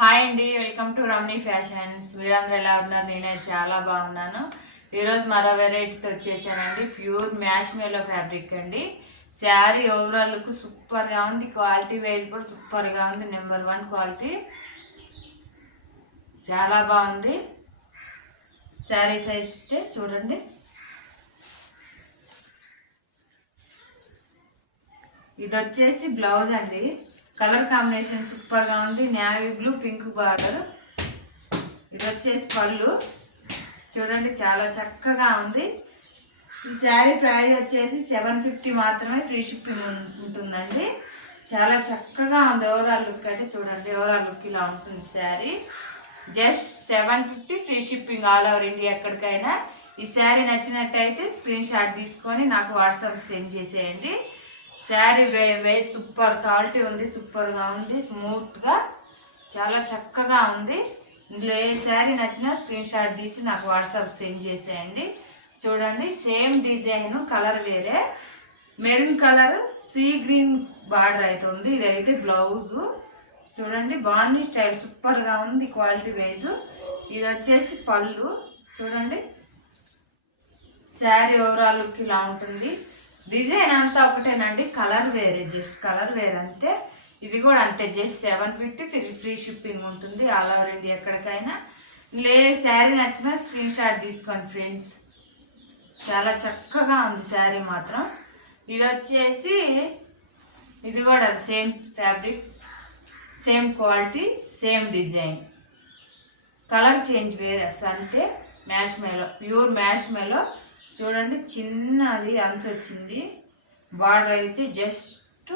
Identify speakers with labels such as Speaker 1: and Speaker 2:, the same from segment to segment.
Speaker 1: Hi అండి welcome to Ramani fashions. మీరందరూ ఎలా ఉన్నారు? నేనే చాలా బాగున్నాను. ఈరోజు మరో వెరైటీతో వచ్చేసానండి. ప్యూర్ మ్యాష్ మేలో ఫ్యాబ్రిక్ అండి. శారీ ఓవరాల్ లుక్ సూపర్గా ఉంది. క్వాలిటీ వైజ్ కూడా సూపర్గా ఉంది. Number one quality. చాలా బాగుంది. శారీస్ అయితే చూడండి. ఇది వచ్చేసి బ్లౌజ్ అండి. కలర్ కాంబినేషన్ సూపర్గా ఉంది. Navy blue pink border. ఇది వచ్చేసి పళ్ళు. చూడండి చాలా చక్కగా ఉంది. ఈ శారీ ప్రైస్ వచ్చేసి సెవెన్ ఫిఫ్టీ మాత్రమే ఫ్రీ షిప్పింగ్ ఉంటుందండి. చాలా చక్కగా ఉంది. ఓవరాల్ లుక్ అయితే చూడండి ఓవరాల్ లుక్ ఇలా ఉంటుంది sari. Just seven fifty free shipping all over India ఎక్కడికైనా. ఈ శారీ నచ్చినట్టయితే స్క్రీన్ షాట్ తీసుకొని నాకు వాట్సాప్ సెండ్ చేసేయండి. శారీ వే వే సూపర్ క్వాలిటీ ఉంది సూపర్గా ఉంది స్మూత్గా చాలా చక్కగా ఉంది. ఇందులో ఏ శారీ నచ్చినా స్క్రీన్ షాట్ తీసి నాకు వాట్సాప్ సెండ్ చేసేయండి. చూడండి సేమ్ డిజైన్ కలర్ వేరే. Maroon colour sea green border అయితే ఉంది. ఇదైతే బ్లౌజు. చూడండి బాగుంది స్టైల్ సూపర్గా ఉంది క్వాలిటీ వైజ్. ఇది వచ్చేసి పళ్ళు. చూడండి శారీ ఓవరాల్ లుక్ ఇలా ఉంటుంది. డిజైన్ అంతా ఒకటేనండి. కలర్ వేరే జస్ట్ కలర్ వేరే అంతే ఇది కూడా అంతే just seven fifty free free shipping ఉంటుంది. ఆల్ ఓవర్ ఇండియా ఎక్కడికైనా. లే శారీ నచ్చినా స్క్రీన్ షాట్ తీసుకోండి ఫ్రెండ్స్. చాలా చక్కగా ఉంది శారీ మాత్రం. ఇది వచ్చేసి ఇది కూడా same fabric same quality same design. Colour change వేరే అంటే అంతే మ్యాష్ మేలో ప్యూర్ మ్యాష్ మేలో చూడండి చిన్నది అంచు వచ్చింది. బార్డర్ అయితే జస్ట్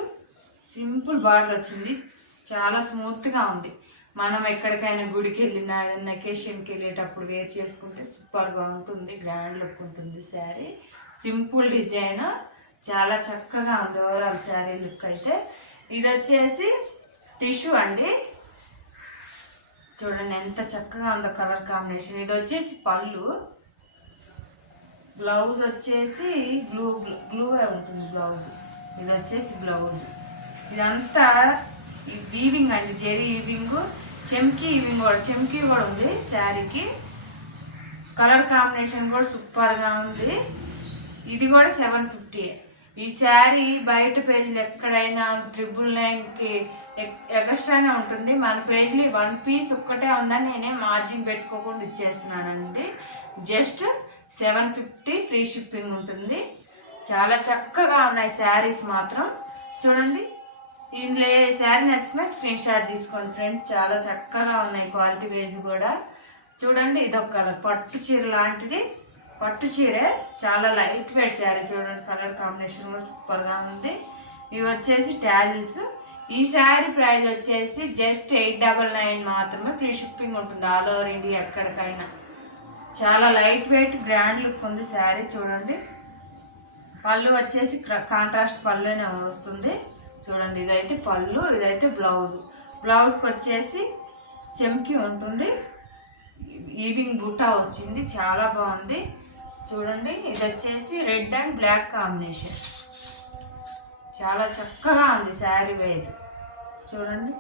Speaker 1: సింపుల్ బార్డర్ వచ్చింది. చాలా స్మూత్గా ఉంది. మనం ఎక్కడికైనా గుడికి వెళ్ళినా ఏదైనా ఎకేషన్కి వెళ్ళేటప్పుడు వేర్ చేసుకుంటే సూపర్గా ఉంటుంది గ్రాండ్ లుక్ ఉంటుంది శారీ సింపుల్ డిజైన్ చాలా చక్కగా ఉంది ఓవరాల్ శారీ లుక్ అయితే. ఇది వచ్చేసి టిష్యూ అండి. చూడండి ఎంత చక్కగా ఉందో కలర్ కాంబినేషన్ ఇది వచ్చేసి పళ్ళు. బ్లౌజ్ వచ్చేసి గ్లూ గ్లూ ఉంటుంది బ్లౌజ్. ఇది వచ్చేసి బ్లౌజ్. ఇదంతా ఈ వీవింగ్ అండి జెరీ వీవింగ్. చెమ్కి వీవింగ్ కూడా చెమ్కి కూడా ఉంది శారీకి. కలర్ కాంబినేషన్ కూడా సూపర్గా ఉంది. ఇది కూడా సెవెన్ ఫిఫ్టీ. ఈ శారీ బయట పేజీలు ఎక్కడైనా ట్రిపుల్ నైన్కి ఎగస్ట్రానే ఉంటుంది. మన పేజీలో వన్ పీస్ ఒక్కటే ఉందని నేనే మార్జిన్ పెట్టుకోకుండా ఇచ్చేస్తున్నానండి. Just seven fifty free shipping ఉంటుంది. చాలా చక్కగా ఉన్నాయి శారీస్ మాత్రం. చూడండి ఇందులో ఏ శారీ నచ్చినా స్క్రీన్ షాట్ తీసుకోండి ఫ్రెండ్స్ చాలా చక్కగా ఉన్నాయి క్వాలిటీ వేజ్ కూడా. చూడండి ఇదొక కలర్ పట్టు చీర లాంటిది. పట్టు చీరే చాలా లైట్ వెయిట్ శారీ. చూడండి కలర్ కాంబినేషన్ కూడా సూపర్గా ఉంది. ఇవి వచ్చేసి ట్యాజిల్స్ ఈ శారీ ప్రైస్ వచ్చేసి జస్ట్ ఎయిట్ డబల్ నైన్ మాత్రమే ఫ్రీ షిప్పింగ్ ఉంటుంది. ఆల్ ఓవర్ ఇండియా ఎక్కడికైనా. చాలా లైట్ వెయిట్ గ్రాండ్ లుక్ ఉంది శారీ చూడండి. పళ్ళు వచ్చేసి కాంట్రాస్ట్ పళ్ళునే వస్తుంది. చూడండి ఇదైతే పళ్ళు ఇదైతే బ్లౌజ్. బ్లౌజ్కి వచ్చేసి చెమ్కి ఉంటుంది. ఈవింగ్ బుట్టా వచ్చింది చాలా బాగుంది. చూడండి ఇది వచ్చేసి రెడ్ అండ్ బ్లాక్ కాంబినేషన్. చాలా చక్కగా ఉంది శారీ వైజ్. చూడండి.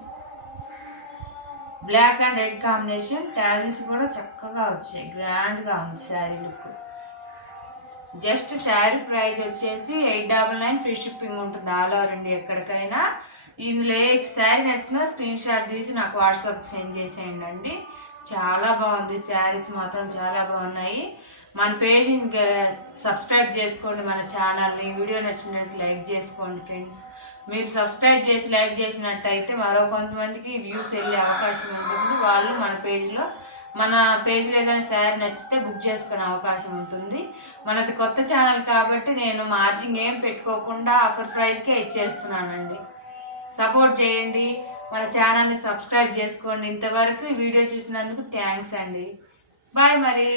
Speaker 1: Black and red combination tassels కూడా చక్కగా వచ్చాయి. గ్రాండ్గా ఉంది sari look. Just sari price వచ్చేసి eight double nine free shipping ఉంటుంది. ఆల్ ఓవర్ అండి ఎక్కడికైనా. ఇందులో ఏ శారీ నచ్చినా స్క్రీన్ షాట్ తీసి నాకు వాట్సాప్ సెండ్ చేసేయండి అండి. చాలా బాగుంది. శారీస్ మాత్రం చాలా బాగున్నాయి. మన పేజ్ని సబ్స్క్రైబ్ చేసుకోండి మన ఛానల్ని. వీడియో నచ్చినట్టు లైక్ చేసుకోండి ఫ్రెండ్స్. మీరు సబ్స్క్రైబ్ చేసి లైక్ చేసినట్టయితే మరో కొంతమందికి వ్యూస్ వెళ్ళే అవకాశం ఉంటుంది. వాళ్ళు మన పేజ్లో మన పేజ్లో ఏదైనా శారీ నచ్చితే బుక్ చేసుకునే అవకాశం ఉంటుంది. మనది కొత్త ఛానల్ కాబట్టి నేను మార్జింగ్ ఏం పెట్టుకోకుండా ఆఫర్ ప్రైస్కే ఇచ్చేస్తున్నానండి. సపోర్ట్ చేయండి. మన ఛానల్ని సబ్స్క్రైబ్ చేసుకోండి. ఇంతవరకు వీడియో చూసినందుకు థ్యాంక్స్ అండి. బాయ్ మరి.